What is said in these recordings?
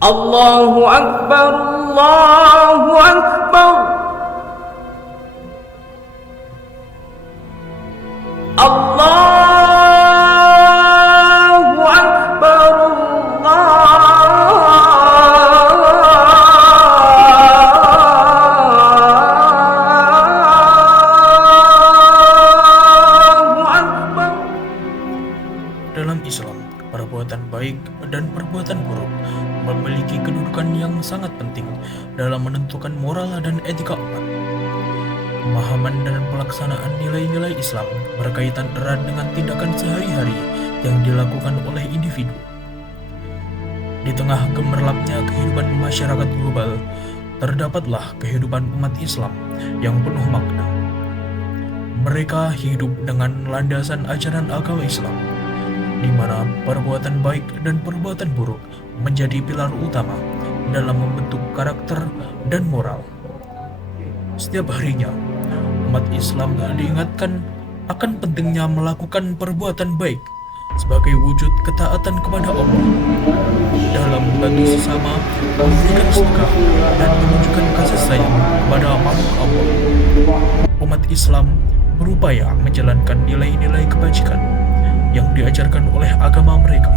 Allahu Akbar, Allahu Akbar, Allahu Akbar, Allahu Akbar. Dalam Islam, perbuatan baik dan perbuatan buruk memiliki kedudukan yang sangat penting dalam menentukan moral dan etika umat. Pemahaman dan pelaksanaan nilai-nilai Islam berkaitan erat dengan tindakan sehari-hari yang dilakukan oleh individu. Di tengah gemerlapnya kehidupan masyarakat global, terdapatlah kehidupan umat Islam yang penuh makna. Mereka hidup dengan landasan ajaran agama Islam, di mana perbuatan baik dan perbuatan buruk menjadi pilar utama dalam membentuk karakter dan moral. Setiap harinya, umat Islam diingatkan akan pentingnya melakukan perbuatan baik sebagai wujud ketaatan kepada Allah dalam membantu sesama, memberikan sedekah, dan menunjukkan kasih sayang kepada makhluk Allah. Umat Islam berupaya menjalankan nilai-nilai kebajikan yang diajarkan oleh agama mereka.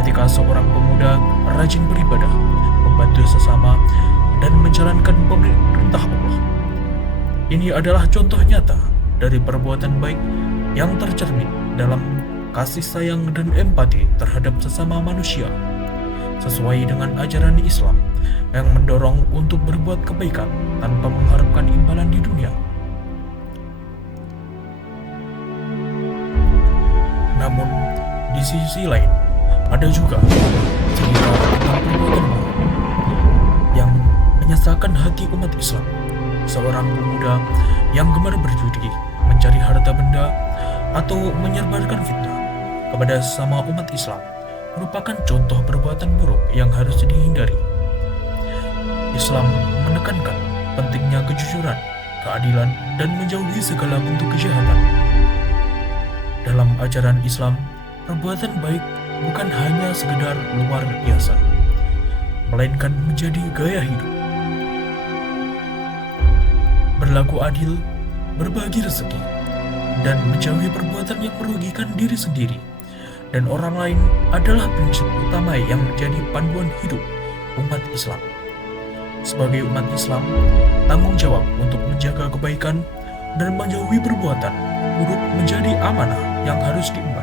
Ketika seorang pemuda rajin beribadah, membantu sesama, dan menjalankan perintah Allah, ini adalah contoh nyata dari perbuatan baik yang tercermin dalam kasih sayang dan empati terhadap sesama manusia, sesuai dengan ajaran Islam yang mendorong untuk berbuat kebaikan tanpa mengharapkan imbalan di dunia. Namun, di sisi lain, ada juga cerita tentang perbuatan buruk yang menyesakan hati umat Islam. Seorang pemuda yang gemar berjudi, mencari harta benda, atau menyebarkan fitnah kepada sesama umat Islam merupakan contoh perbuatan buruk yang harus dihindari. Islam menekankan pentingnya kejujuran, keadilan, dan menjauhi segala bentuk kejahatan. Dalam ajaran Islam, perbuatan baik bukan hanya sekedar luar biasa, melainkan menjadi gaya hidup. Berlaku adil, berbagi rezeki, dan menjauhi perbuatan yang merugikan diri sendiri dan orang lain adalah prinsip utama yang menjadi panduan hidup umat Islam. Sebagai umat Islam, tanggung jawab untuk menjaga kebaikan dan menjauhi perbuatan buruk menjadi amanah yang harus diemban.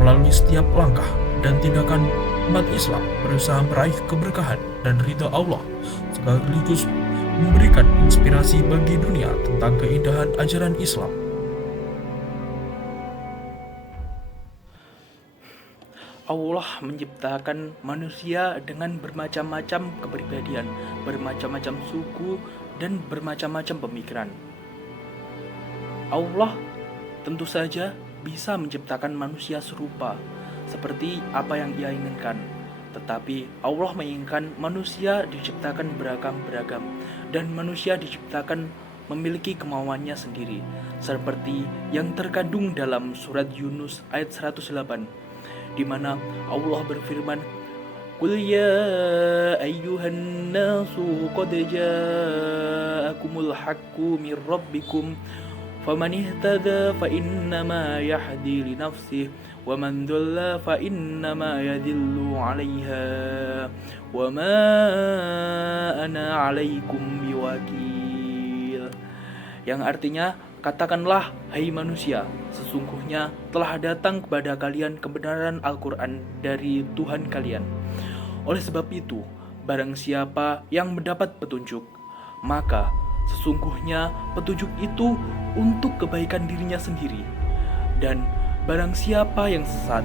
Melalui setiap langkah dan tindakan, umat Islam berusaha meraih keberkahan dan ridha Allah, sekaligus memberikan inspirasi bagi dunia tentang keindahan ajaran Islam. Allah menciptakan manusia dengan bermacam-macam kepribadian, bermacam-macam suku, dan bermacam-macam pemikiran. Allah tentu saja bisa menciptakan manusia serupa seperti apa yang Ia inginkan. Tetapi Allah menginginkan manusia diciptakan beragam-beragam dan manusia diciptakan memiliki kemauannya sendiri, seperti yang terkandung dalam surat Yunus ayat 108, di mana Allah berfirman, "Qul ya ayyuhan nasu qad ja'akumul haqqu mir rabbikum faman ihtada fa innama yahdi li nafsihi wa man dhalla fa innama yadhillu 'alaiha wa ma ana 'alaikum biwakil." Yang artinya, katakanlah, hai manusia, sesungguhnya telah datang kepada kalian kebenaran Al-Quran dari Tuhan kalian. Oleh sebab itu, barang siapa yang mendapat petunjuk, maka sesungguhnya petunjuk itu untuk kebaikan dirinya sendiri. Dan barang siapa yang sesat,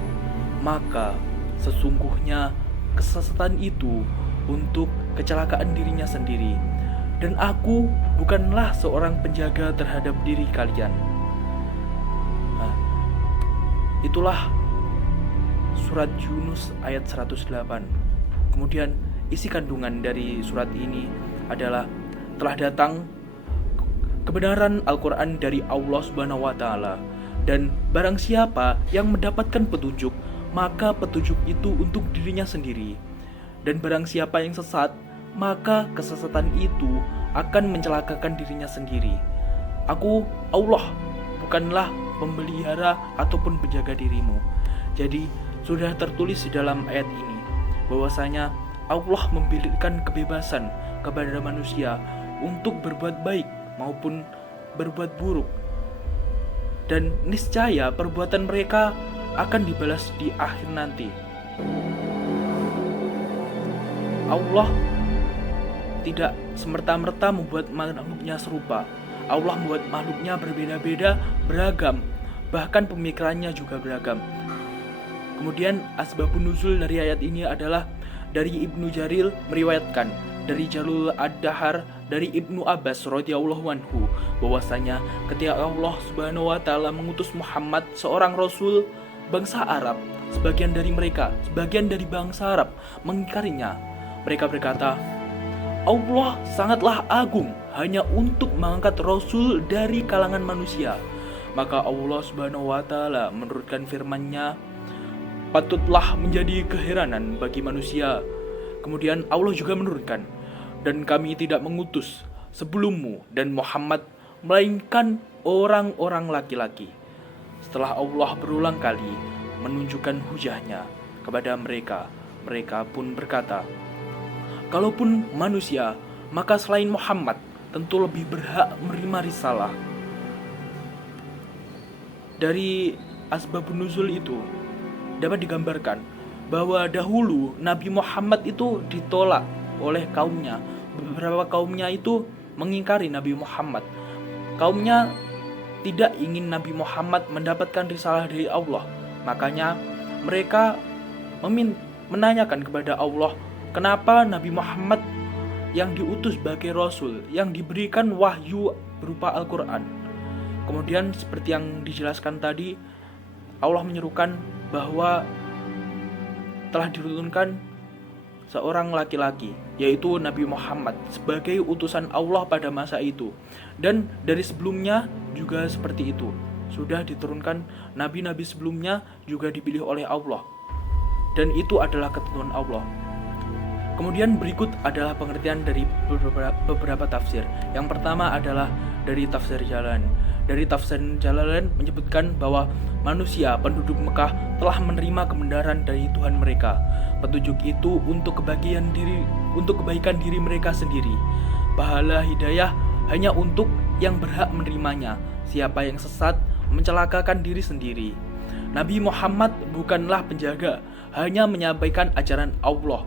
maka sesungguhnya kesesatan itu untuk kecelakaan dirinya sendiri. Dan aku bukanlah seorang penjaga terhadap diri kalian. Itulah surat Yunus ayat 108. Kemudian isi kandungan dari surat ini adalah telah datang kebenaran Al-Quran dari Allah Subhanahu wa Ta'ala, dan barang siapa yang mendapatkan petunjuk, maka petunjuk itu untuk dirinya sendiri. Dan barang siapa yang sesat, maka kesesatan itu akan mencelakakan dirinya sendiri. Aku, Allah, bukanlah pemelihara ataupun penjaga dirimu. Jadi, sudah tertulis di dalam ayat ini bahwasanya Allah memberikan kebebasan kepada manusia untuk berbuat baik maupun berbuat buruk. Dan niscaya perbuatan mereka akan dibalas di akhir nanti. Allah tidak semerta-merta membuat makhluknya serupa. Allah membuat makhluknya berbeda-beda, beragam, bahkan pemikirannya juga beragam. Kemudian asbabun nuzul dari ayat ini adalah dari Ibnu Jarir meriwayatkan dari Jalul Ad-Dahar dari Ibnu Abbas radhiyallahu anhu bahwasanya ketika Allah Subhanahu wa taala mengutus Muhammad seorang rasul bangsa Arab, sebagian dari bangsa Arab mengingkarinya. Mereka berkata, Allah sangatlah agung hanya untuk mengangkat rasul dari kalangan manusia. Maka Allah Subhanahu wa taala menurunkan firman-Nya, patutlah menjadi keheranan bagi manusia. Kemudian Allah juga menurunkan, dan kami tidak mengutus sebelummu dan Muhammad melainkan orang-orang laki-laki. Setelah Allah berulang kali menunjukkan hujahnya kepada mereka, mereka pun berkata, kalaupun manusia, maka selain Muhammad tentu lebih berhak menerima risalah. Dari asbabun nuzul itu dapat digambarkan bahwa dahulu Nabi Muhammad itu ditolak oleh kaumnya. Beberapa kaumnya itu mengingkari Nabi Muhammad. Kaumnya tidak ingin Nabi Muhammad mendapatkan risalah dari Allah. Makanya mereka menanyakan kepada Allah, kenapa Nabi Muhammad yang diutus sebagai Rasul, yang diberikan wahyu berupa Al-Quran. Kemudian seperti yang dijelaskan tadi, Allah menyerukan bahwa telah diturunkan seorang laki-laki, yaitu Nabi Muhammad sebagai utusan Allah pada masa itu. Dan dari sebelumnya juga seperti itu. Sudah diturunkan nabi-nabi sebelumnya juga dipilih oleh Allah. Dan itu adalah ketentuan Allah. Kemudian berikut adalah pengertian dari beberapa tafsir. Yang pertama adalah dari tafsir Jalalain. Dari tafsir Jalalain menyebutkan bahwa manusia penduduk Mekah telah menerima kebenaran dari Tuhan mereka. Petunjuk itu untuk kebaikan diri mereka sendiri. Pahala hidayah hanya untuk yang berhak menerimanya. Siapa yang sesat mencelakakan diri sendiri. Nabi Muhammad bukanlah penjaga, hanya menyampaikan ajaran Allah.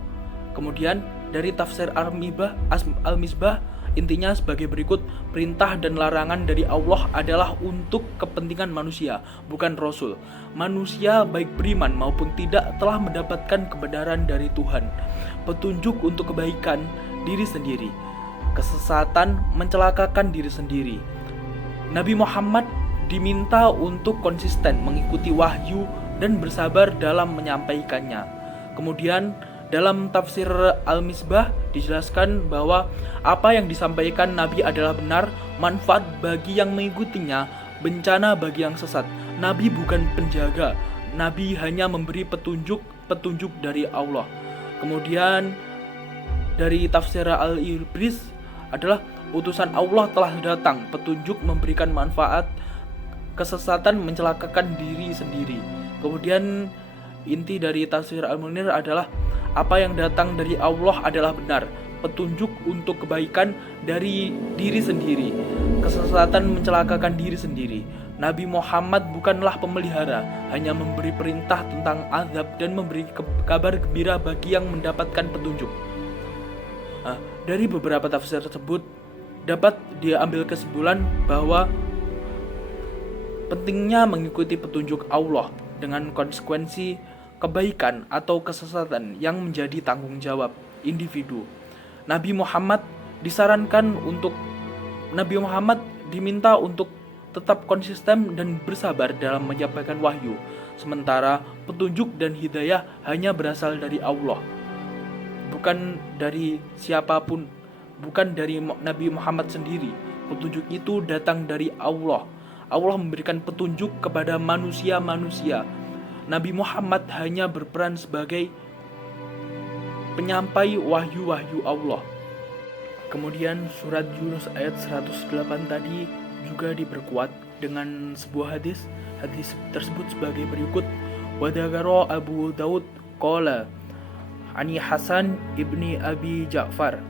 Kemudian dari tafsir Al-Misbah, intinya sebagai berikut, perintah dan larangan dari Allah adalah untuk kepentingan manusia, bukan Rasul. Manusia baik beriman maupun tidak telah mendapatkan kebenaran dari Tuhan. Petunjuk untuk kebaikan diri sendiri, kesesatan mencelakakan diri sendiri. Nabi Muhammad diminta untuk konsisten mengikuti wahyu dan bersabar dalam menyampaikannya. Kemudian dalam tafsir Al-Misbah dijelaskan bahwa apa yang disampaikan Nabi adalah benar, manfaat bagi yang mengikutinya, bencana bagi yang sesat. Nabi bukan penjaga, Nabi hanya memberi petunjuk dari Allah. Kemudian dari tafsir Al-Ibris adalah utusan Allah telah datang, petunjuk memberikan manfaat, kesesatan mencelakakan diri sendiri. Kemudian inti dari tafsir Al-Munir adalah apa yang datang dari Allah adalah benar, petunjuk untuk kebaikan dari diri sendiri, kesesatan mencelakakan diri sendiri. Nabi Muhammad bukanlah pemelihara, hanya memberi perintah tentang azab dan memberi kabar gembira bagi yang mendapatkan petunjuk. Dari beberapa tafsir tersebut dapat diambil kesimpulan bahwa pentingnya mengikuti petunjuk Allah dengan konsekuensi kebaikan atau kesesatan yang menjadi tanggung jawab individu. Nabi Muhammad diminta untuk tetap konsisten dan bersabar dalam menyampaikan wahyu, sementara petunjuk dan hidayah hanya berasal dari Allah, bukan dari siapapun, bukan dari Nabi Muhammad sendiri. Petunjuk itu datang dari Allah. Allah memberikan petunjuk kepada manusia-manusia. Nabi Muhammad hanya berperan sebagai penyampai wahyu-wahyu Allah. Kemudian surat Yunus ayat 108 tadi juga diperkuat dengan sebuah hadis. Hadis tersebut sebagai berikut: Wadagaro Abu Daud qala Ani Hasan ibni Abi Ja'far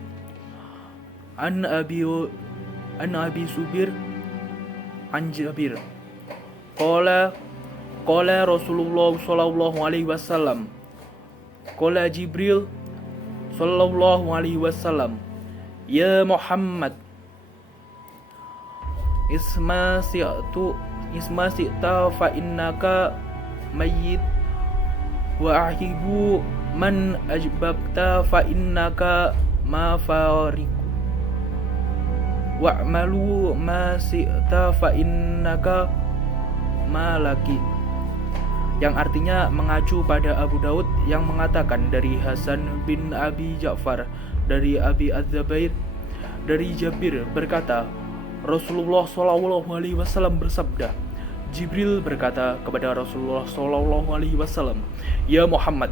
an Abi Subir an Jabir qala Rasulullah sallallahu alaihi wasallam qala Jibril sallallahu alaihi wasallam ya Muhammad isma si'ta fa innaka mayyit wa ahibu man ajbabta fa innaka ma fariku wa'malu ma si'ta fa innaka malaki, yang artinya mengacu pada Abu Daud yang mengatakan dari Hasan bin Abi Ja'far dari Abi Az-Zubair dari Jabir berkata, Rasulullah SAW bersabda, Jibril berkata kepada Rasulullah SAW, ya Muhammad,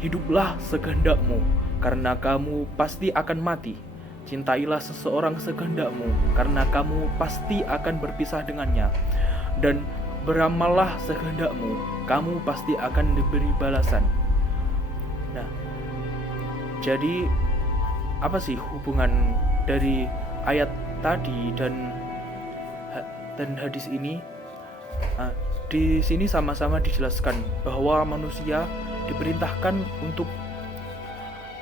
hiduplah sekehendakmu karena kamu pasti akan mati. Cintailah seseorang sekehendakmu karena kamu pasti akan berpisah dengannya. Dan beramallah sekehendakmu, kamu pasti akan diberi balasan. Nah, jadi apa sih hubungan dari ayat tadi dan hadis ini? Nah, di sini sama-sama dijelaskan bahwa manusia diperintahkan untuk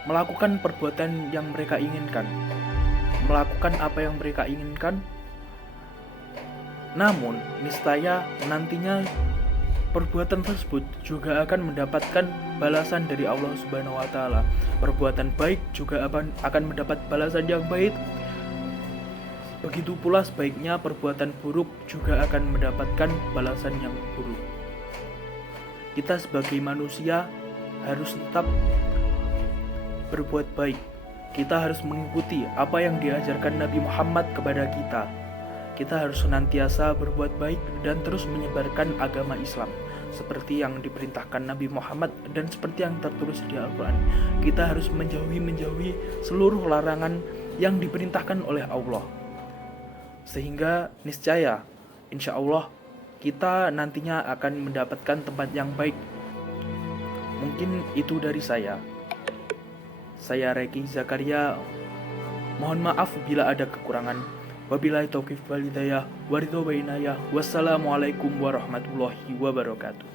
melakukan perbuatan yang mereka inginkan, melakukan apa yang mereka inginkan. Namun, niscaya nantinya perbuatan tersebut juga akan mendapatkan balasan dari Allah Subhanahu wa taala. Perbuatan baik juga akan mendapat balasan yang baik. Begitu pula sebaiknya perbuatan buruk juga akan mendapatkan balasan yang buruk. Kita sebagai manusia harus tetap berbuat baik. Kita harus mengikuti apa yang diajarkan Nabi Muhammad kepada kita. Kita harus senantiasa berbuat baik dan terus menyebarkan agama Islam seperti yang diperintahkan Nabi Muhammad dan seperti yang tertulis di Al-Quran. Kita harus menjauhi seluruh larangan yang diperintahkan oleh Allah, sehingga niscaya insya Allah kita nantinya akan mendapatkan tempat yang baik. Mungkin itu dari saya. Saya Reki Zakaria, mohon maaf bila ada kekurangan. Wabillahi taufiq wal hidayah wa ridho wa inayah. Wassalamualaikum warahmatullahi wabarakatuh.